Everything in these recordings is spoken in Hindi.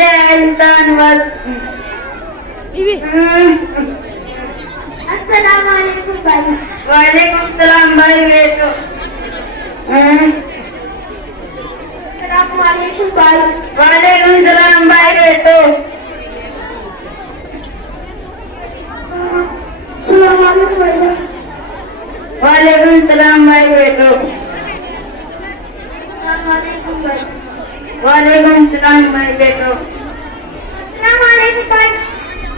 नमस्ते इंसान बस। अस्सलाम वालेकुम भाई। वालेकुम सलाम भाई बेटो। अस्सलाम वालेकुम भाई। वालेकुम सलाम भाई बेटो। अस्सलाम वालेकुम भाई। वालेकुम सलाम भाई बेटो। अस्सलाम वालेकुम भाई। वालेकुम सलाम भाई बेटो। अस्सलाम वालेकुम भाई।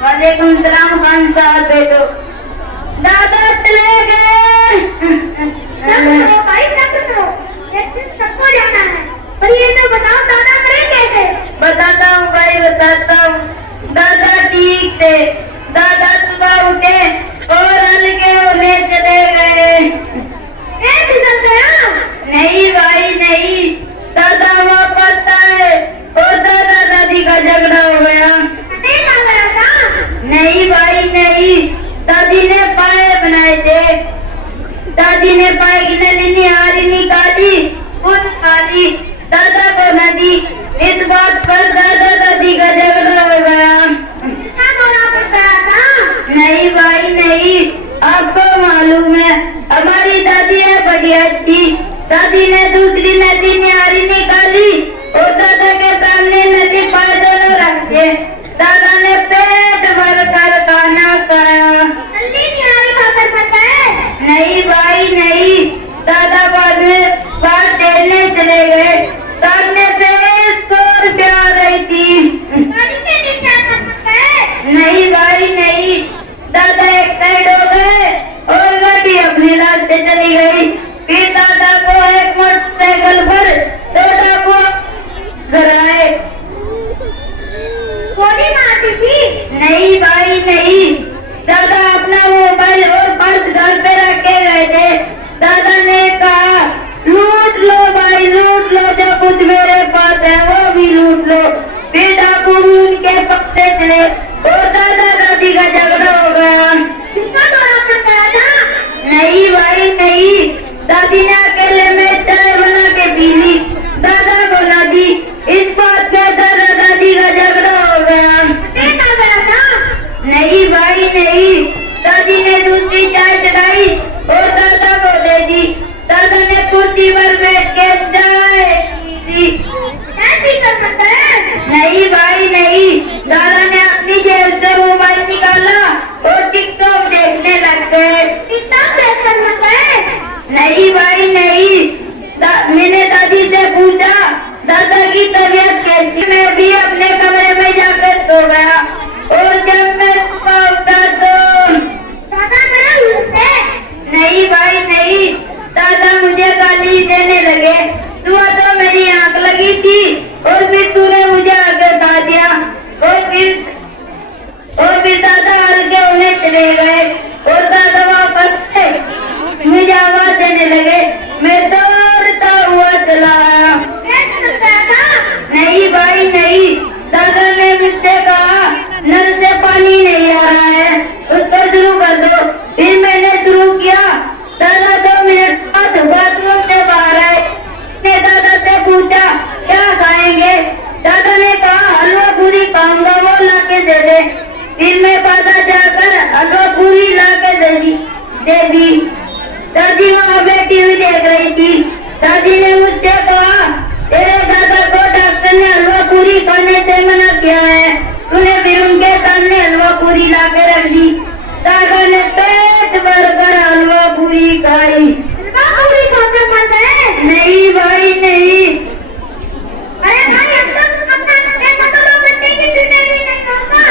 वालेकुम सलाम खान साहब बेटो। दादा चले गए। भाई सबको जाना है, पर ये तो बताओ दादा करें कैसे? बताता हूँ भाई बताता हूँ। दादा ठीक थे। दादा सुबह उठे और हल्के होने चले गए। बिगड़ गया? नहीं भाई नहीं, दादा वापस आए और दादा दादी का झगड़ा हो गया। नहीं लग रहा था? नहीं भाई नहीं, दादी ने पाए बनाए थे। दादी ने पाए की नली निहारी निकाली, खुद खाली, दादा को नदी। इस बात पर दादा दादी का झगड़ा हो गया। कितना बोला पड़ था? नहीं भाई नहीं, आपको मालूम है हमारी दादी है बड़ी अच्छी। दादी ने दूसरी नदी निहारी निकाली और दादा के सामने नदी पाए दोनों रखे। दादा ने पेट भर कर खाना खाया। नली निहारी खाकर पता है? नहीं भाई नहीं, दादा बाद में बाहर टहलने चले गए। सामने से 100 रुपया आ रही थी। गाड़ी के नीचे आकर पता है? नहीं भाई नहीं, दादा एक साइड हो गए और गाड़ी अपने रास्ते चली गई। फिर दादा को एक मोटरसाइकिल पर दादा को घर आए। गोली मारती थी? नहीं भाई नहीं, दादा अपना मोबाइल और पर्स घर पे रख के गए थे। दादा ने कहा लूट लो भाई लूट लो, जो कुछ मेरे पास है वो भी लूट लो। फिर डाकू उनके पत्ते चले और दादा दादी का झगड़ा हो गया। कितना दौड़ा पड़ता था? नहीं भाई नहीं, दादी ने अकेले में चाय बना के पी ली, दादा को ना दी। इस बात पे दादा दादी का झगड़ा हो गया। नहीं लग रहा था? नहीं भाई नहीं, दादी ने दूसरी चाय चढ़ाई और दादा को दे दी। दादा ने कुर्सी पर बैठ के चाय पी। ऐसी कर सकता है? नहीं भाई नहीं, दादा ने अपनी जेब से मोबाइल निकाला और टिकटॉक देखने लग गए। कितना प्रेस कर सकता है? नहीं भाई नहीं, मैंने दादी से पूछा दादा की तबीयत कैसी। मैं भी अपने कमरे में जाकर सो गया और जब मैं सुबह उठा तो दादा मेरा लूट है? नहीं भाई नहीं, दादा मुझे गाली देने लगे। सुबह तो मेरी आंख लगी थी और फिर तूने मुझे आगे उठा दिया और फिर दादा हल्के होने चले गए और दादा वापस से मुझे आवाज देने लगे। मैं दौड़ता हुआ चला आया। नहीं भाई नहीं, दादा ने मुझसे कहा नल से पानी नहीं आ रहा है, उसको शुरू कर दो। फिर मैंने शुरू किया। दादा 2 मिनट बाद बाथरूम से बाहर आए। मैंने दादा से पूछा क्या खाएंगे? दादा ने कहा हलवा पूरी खाऊंगा, वो ला के दे दे। फिर मैं बाजार जाकर हलवा पूरी ला के दे दी। दादी वहाँ बैठी हुई देख रही थी। दादी ने मुझसे कहा तेरे दादा को डॉक्टर ने हलवा पूरी खाने से मना किया है। तूने फिर उनके सामने हलवा पूरी ला के रख दी। दादा ने पेट भरकर हलवा पूरी खाई। पूरी खाते मत है? नहीं भाई नहीं। अरे भाई अब तो देखो तो लोग बच्चे की चुने भी नहीं होगा।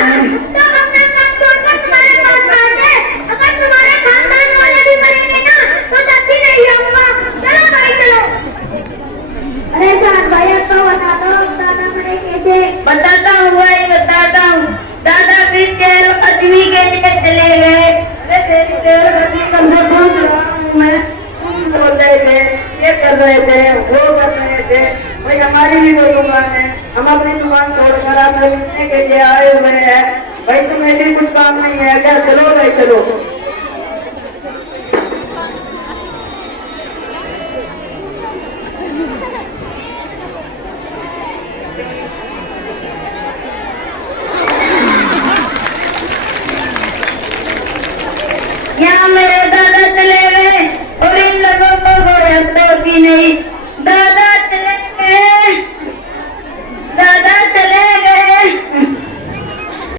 सब अपना काम छोड़कर तुम्हारे पास आते। अगर तुम्हारे खानदान वाले भी मरेंगे ना तो तब भी नहीं होगा। चलो भाई चलो। अरे जान भाई अब तो बता दो दादा मरे कैसे? बताता हूँ भाई बताता हूँ। दादा फिर चेहर पत्नी के लिए चले गए। तेरी चेहर पत्नी कंधा पहुँच रहा हूँ मैं। बोल रहे थे ये कर रहे थे वो कर रहे थे। भाई हमारी भी वो दुकान है, हम अपनी दुकान छोड़कर आपसे मिलने के लिए आए हुए हैं। भाई तुम्हें भी कुछ काम नहीं है क्या? चलो भाई चलो। यहाँ मैं